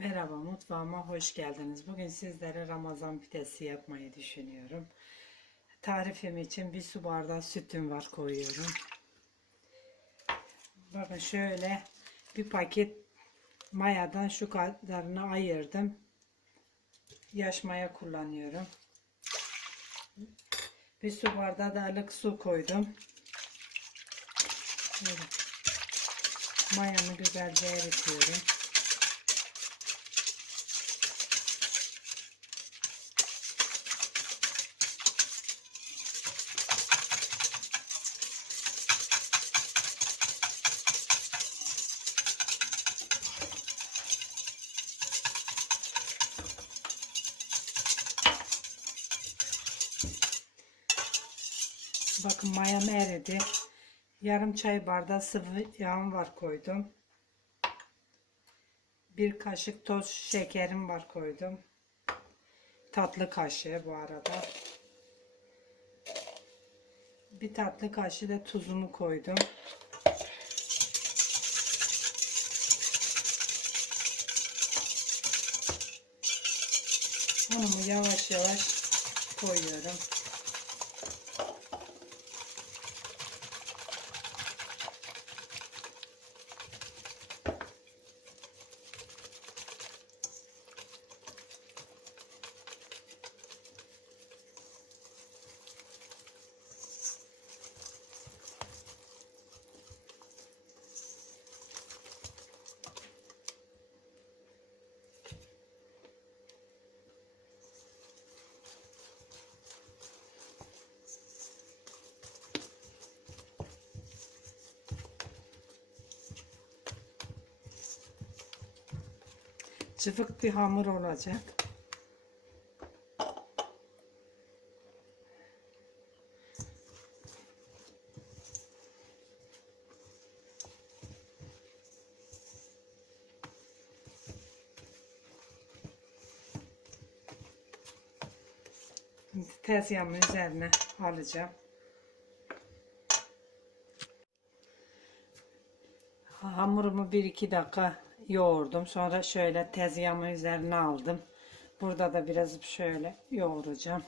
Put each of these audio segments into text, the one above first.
Merhaba mutfağıma hoş geldiniz. Bugün sizlere Ramazan pidesi yapmayı düşünüyorum. Tarifim için bir su bardağı sütüm var koyuyorum. Bakın şöyle bir paket mayadan şu kadarını ayırdım. Yaş maya kullanıyorum. Bir su bardağı da ılık su koydum. Böyle. Mayamı güzelce eritiyorum. Bakın mayam eridi. Yarım çay bardağı sıvı yağım var koydum. Bir kaşık toz şekerim var koydum. Tatlı kaşığı bu arada. Bir tatlı kaşığı da tuzumu koydum. Unumu yavaş yavaş koyuyorum. Cıvık bir hamur olacak. Şimdi tezgahımın üzerine alacağım. Hamurumu 1-2 dakika yoğurdum. Sonra şöyle tezgahımın üzerine aldım. Burada da biraz şöyle yoğuracağım.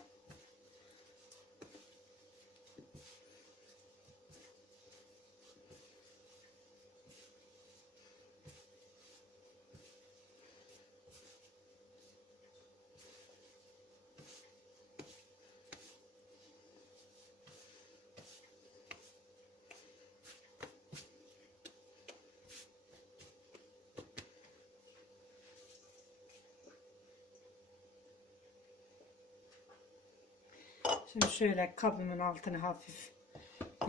Şimdi şöyle kabımın altını hafif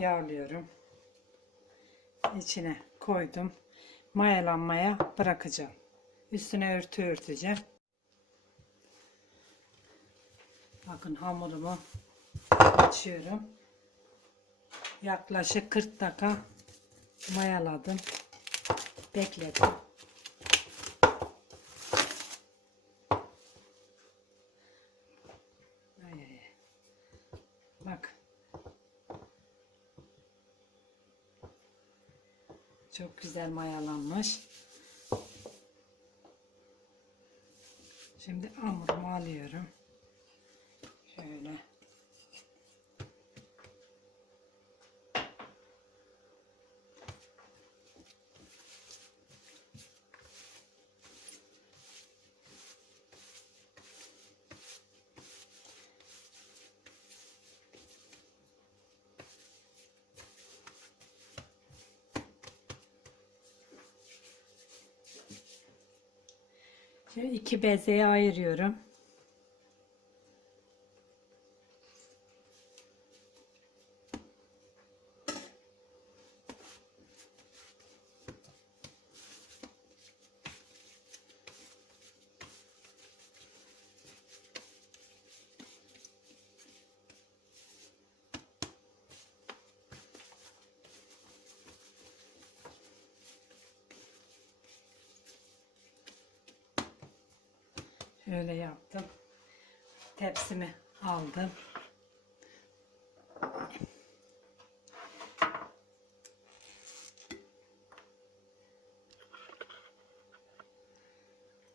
yağlıyorum. İçine koydum. Mayalanmaya bırakacağım. Üstüne örtü örteceğim. Bakın hamurumu açıyorum. Yaklaşık 40 dakika mayaladım. Bekledim. Çok güzel mayalanmış. Şimdi hamurumu alıyorum. Şöyle. İki bezeye ayırıyorum. Şöyle yaptım. Tepsimi aldım.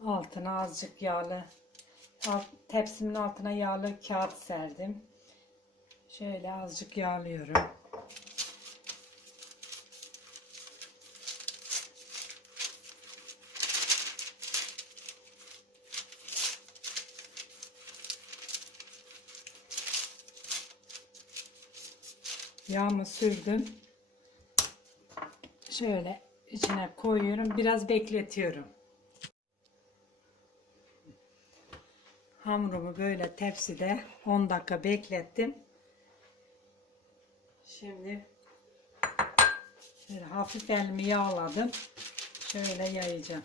Al altına azıcık yağlı alt, tepsimin altına yağlı kağıt serdim. Şöyle azıcık yağlıyorum. Yağımı sürdüm. Şöyle içine koyuyorum. Biraz bekletiyorum. Hamurumu böyle tepside 10 dakika beklettim. Şimdi şöyle hafif elimi yağladım. Şöyle yayacağım.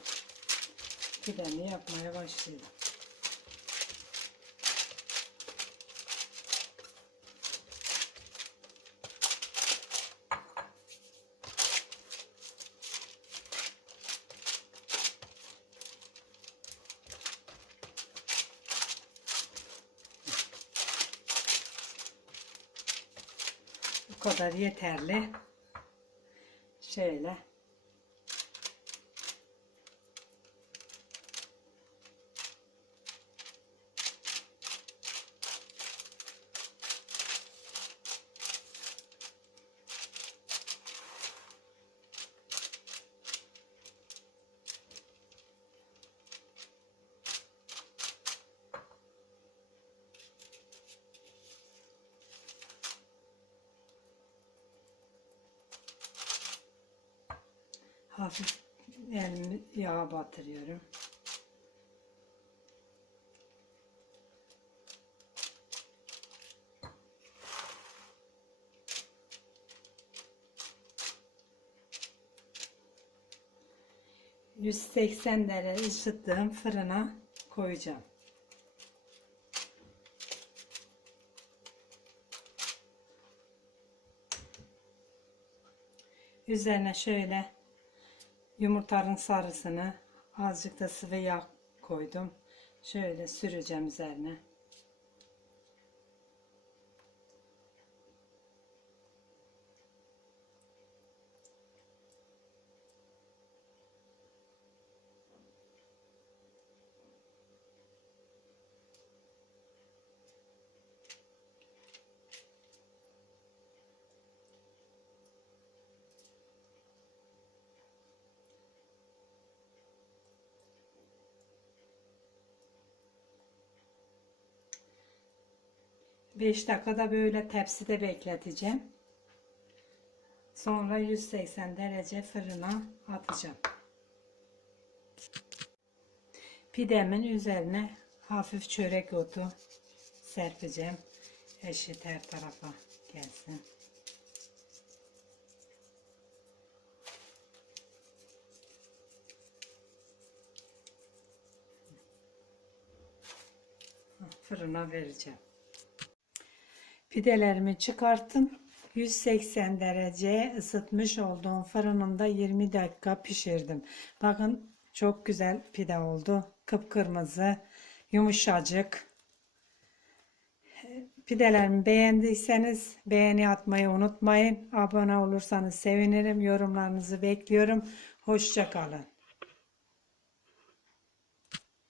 Pidemi yapmaya başlıyorum. Bu kadar yeterli. Şöyle. Hafif elimi yağa batırıyorum. ...180 derece ısıttığım fırına koyacağım. Üzerine şöyle yumurtanın sarısını azıcık da sıvı yağ koydum. Şöyle süreceğim üzerine. Beş dakikada böyle tepside bekleteceğim. Sonra 180 derece fırına atacağım. Pidemin üzerine hafif çörek otu serpeceğim. Eşit her tarafa gelsin. Fırına vereceğim. Pidelerimi çıkarttım. 180 derece ısıtmış olduğum fırınımda 20 dakika pişirdim. Bakın çok güzel pide oldu. Kıpkırmızı, yumuşacık. Pidelerimi beğendiyseniz beğeni atmayı unutmayın. Abone olursanız sevinirim. Yorumlarınızı bekliyorum. Hoşça kalın.